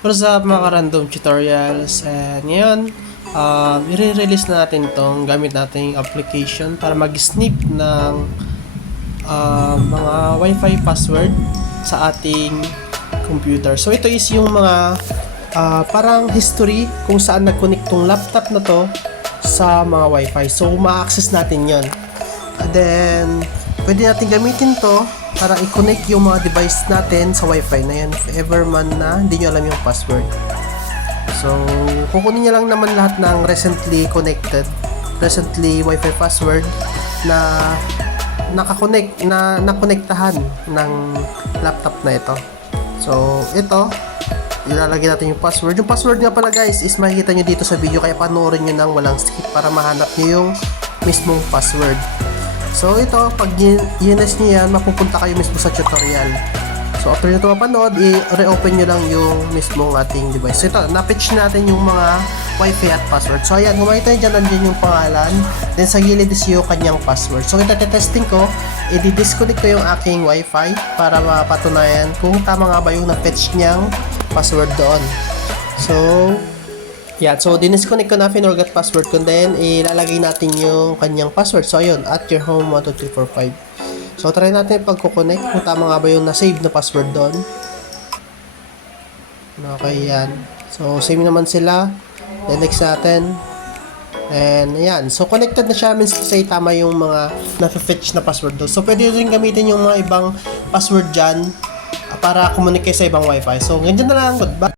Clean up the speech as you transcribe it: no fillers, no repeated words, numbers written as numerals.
What's up mga random tutorials, and ngayon i-release na natin itong gamit nating application para mag-snip ng mga wifi password sa ating computer. So ito is yung mga parang history kung saan nag-connect tong laptop na to sa mga wifi. So ma-access natin yon. And then pwede natin gamitin to para i-connect yung mga device natin sa wifi na yan if ever man na hindi nyo alam yung password. So kukunin nyo lang naman lahat ng recently wifi password na nakonektahan ng laptop na ito. So ito, ilalagay natin yung password. Yung password nga pala guys is makikita nyo dito sa video, kaya panoorin nyo nang walang skip para mahanap nyo yung mismong password. So ito, pag ginas nyo yan, mapupunta kayo mismo sa tutorial. So after nyo ito mapanood, i-reopen nyo lang yung mismong ating device. So ito, na-fetch natin yung mga wifi at password. So ayan, kung makita nyo dyan, nandiyan yung pangalan. Then sa gilid is yung kanyang password. So ito, testing ko, i-disconnect ko yung aking wifi para mapatunayan kung tama nga ba yung na-fetch nyang password doon. So yeah, so dinisconnect ko na, finorgot password ko, then ilalagay natin yung kanyang password. So ayun, at your home 12345. So try natin pagko-connect kung tama nga ba yung na-save na password doon. Okay, yan. So same naman sila. Then next natin. And ayan, so connected na siya, means to say tama yung mga na-fetch na password doon. So pwede rin gamitin yung mga ibang password dyan para communicate sa ibang wifi. So ganyan na lang, goodbye.